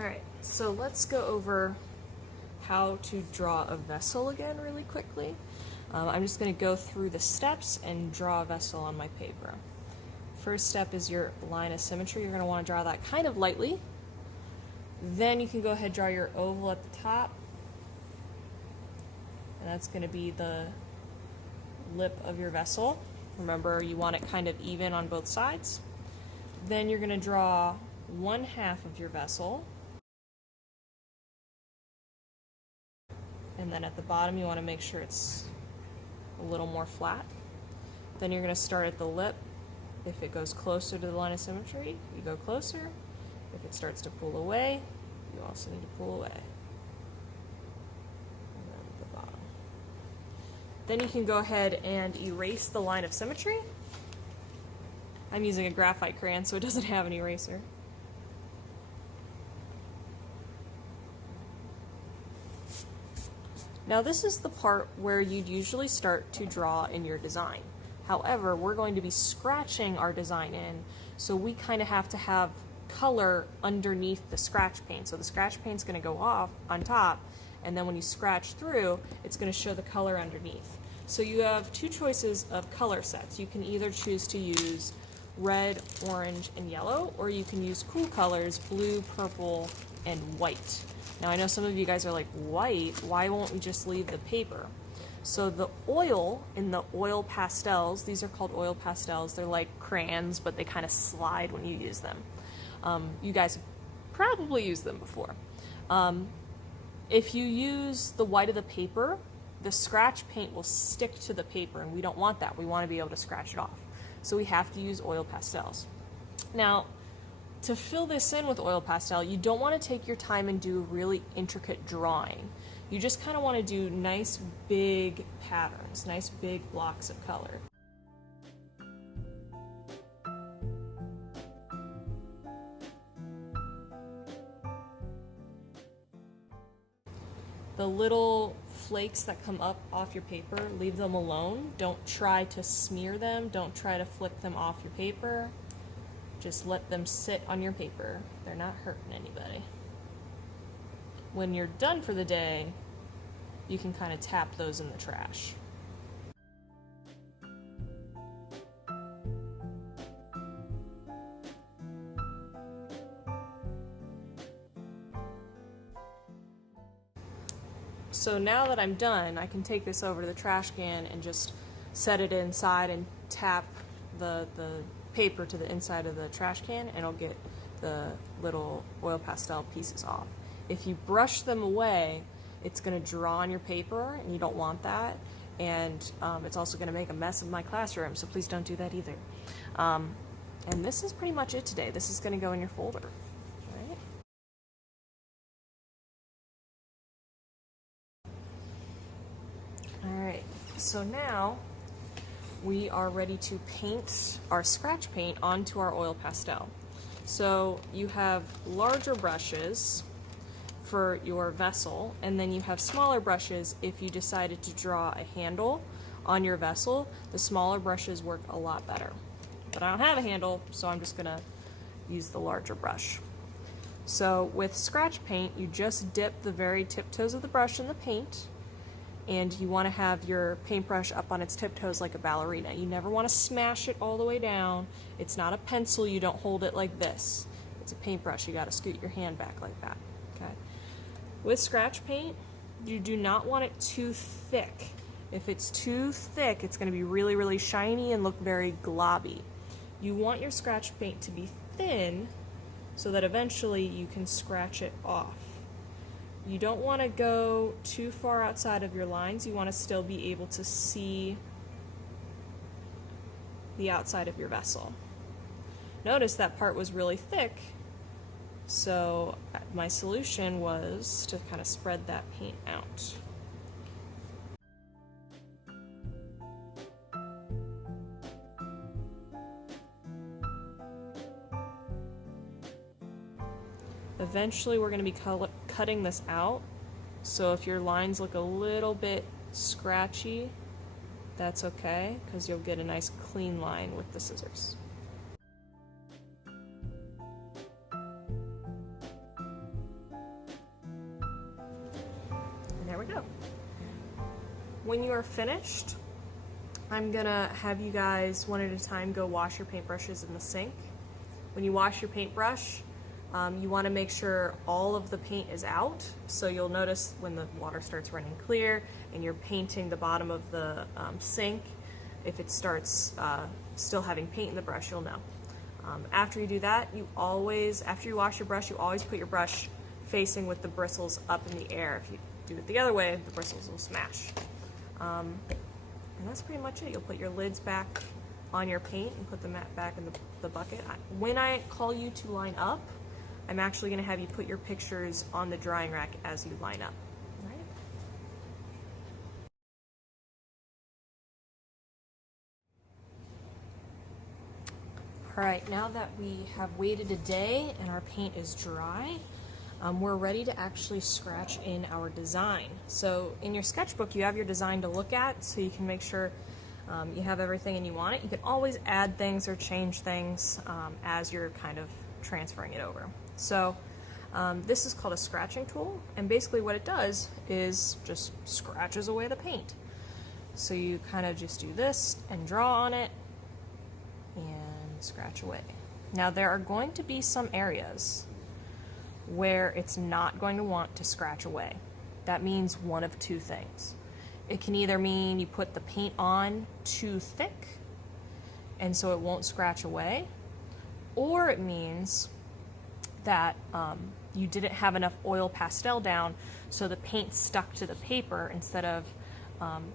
Alright, so let's go over how to draw a vessel again really quickly. I'm just going to go through the steps and draw a vessel on my paper. First step is your line of symmetry. You're going to want to draw that kind of lightly. Then you can go ahead and draw your oval at the top. And that's going to be the lip of your vessel. Remember, you want it kind of even on both sides. Then you're going to draw 1/2 of your vessel. And then at the bottom you want to make sure it's a little more flat. Then you're going to start at the lip. If it goes closer to the line of symmetry, you go closer. If it starts to pull away, you also need to pull away. And then at the bottom. Then you can go ahead and erase the line of symmetry. I'm using a graphite crayon, so it doesn't have an eraser. Now this is the part where you'd usually start to draw in your design. However, we're going to be scratching our design in, so we kind of have to have color underneath the scratch paint. So the scratch paint's going to go off on top, and then when you scratch through, it's going to show the color underneath. So you have two choices of color sets. You can either choose to use red, orange, and yellow, or you can use cool colors, blue, purple, and white. Now I know some of you guys are like, white? Why won't we just leave the paper? So the oil in the oil pastels, these are called oil pastels, they're like crayons, but they kind of slide when you use them. You guys have probably used them before. If you use the white of the paper, the scratch paint will stick to the paper, and we don't want that. We want to be able to scratch it off. So we have to use oil pastels. Now, to fill this in with oil pastel, you don't want to take your time and do really intricate drawing. You just kind of want to do nice big patterns, nice big blocks of color. The little flakes that come up off your paper, leave them alone. Don't try to smear them. Don't try to flick them off your paper. Just let them sit on your paper. They're not hurting anybody. When you're done for the day, you can kind of tap those in the trash. So now that I'm done, I can take this over to the trash can and just set it inside and tap the paper to the inside of the trash can, and it'll get the little oil pastel pieces off. If you brush them away, it's going to draw on your paper, and you don't want that, and it's also going to make a mess of my classroom, so please don't do that either. And this is pretty much it today. This is going to go in your folder. Right? Alright, so now we are ready to paint our scratch paint onto our oil pastel. So you have larger brushes for your vessel, and then you have smaller brushes if you decided to draw a handle on your vessel. The smaller brushes work a lot better. But I don't have a handle, so I'm just gonna use the larger brush. So with scratch paint, you just dip the very tiptoes of the brush in the paint, and you want to have your paintbrush up on its tiptoes like a ballerina. You never want to smash it all the way down. It's not a pencil, you don't hold it like this. It's a paintbrush, you got to scoot your hand back like that. Okay. With scratch paint, you do not want it too thick. If it's too thick, it's going to be really, really shiny and look very globby. You want your scratch paint to be thin so that eventually you can scratch it off. You don't want to go too far outside of your lines. You want to still be able to see the outside of your vessel. Notice that part was really thick, so my solution was to kind of spread that paint out. Eventually we're going to be cutting this out, so if your lines look a little bit scratchy, that's okay, because you'll get a nice clean line with the scissors. There we go. When you are finished, I'm gonna have you guys one at a time go wash your paintbrushes in the sink. When you wash your paintbrush, you want to make sure all of the paint is out. So you'll notice when the water starts running clear and you're painting the bottom of the sink, if it starts still having paint in the brush, you'll know. After you do that, after you wash your brush, you always put your brush facing with the bristles up in the air. If you do it the other way, the bristles will smash. And that's pretty much it. You'll put your lids back on your paint and put them back in the bucket. When I call you to line up, I'm actually going to have you put your pictures on the drying rack as you line up. All right, now that we have waited a day and our paint is dry, we're ready to actually scratch in our design. So in your sketchbook, you have your design to look at, so you can make sure you have everything and you want it. You can always add things or change things as you're kind of transferring it over. So this is called a scratching tool, and basically what it does is just scratches away the paint. So you kind of just do this and draw on it and scratch away. Now there are going to be some areas where it's not going to want to scratch away. That means one of two things. It can either mean you put the paint on too thick and so it won't scratch away, or it means that you didn't have enough oil pastel down so the paint stuck to the paper instead of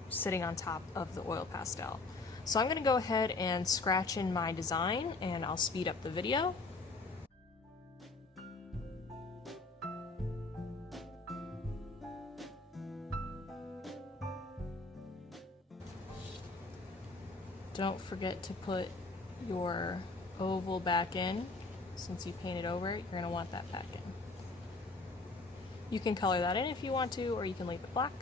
sitting on top of the oil pastel. So I'm going to go ahead and scratch in my design and I'll speed up the video. Don't forget to put your oval back in. Since you painted over it, you're going to want that back in. You can color that in if you want to, or you can leave it black.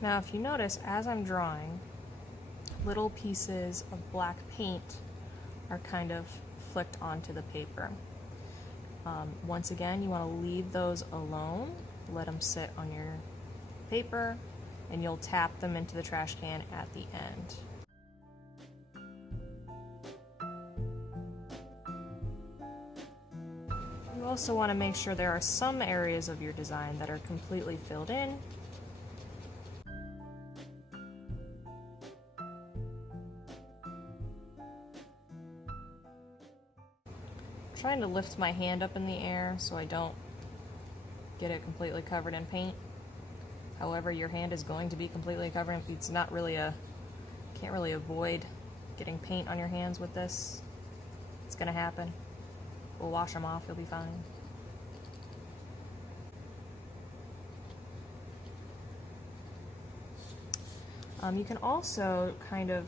Now if you notice, as I'm drawing, little pieces of black paint are kind of flicked onto the paper. Once again, you want to leave those alone, let them sit on your paper, and you'll tap them into the trash can at the end. You also want to make sure there are some areas of your design that are completely filled in. Trying to lift my hand up in the air so I don't get it completely covered in paint. However, your hand is going to be completely covered. It's not really can't really avoid getting paint on your hands with this. It's gonna happen. We'll wash them off, you'll be fine. You can also kind of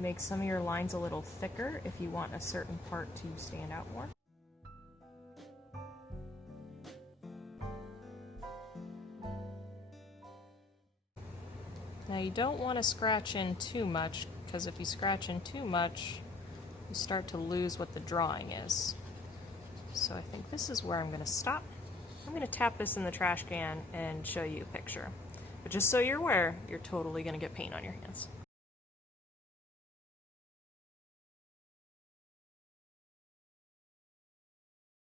make some of your lines a little thicker if you want a certain part to stand out more. Now you don't want to scratch in too much, because if you scratch in too much, you start to lose what the drawing is. So I think this is where I'm going to stop. I'm going to tap this in the trash can and show you a picture. But just so you're aware, you're totally going to get paint on your hands.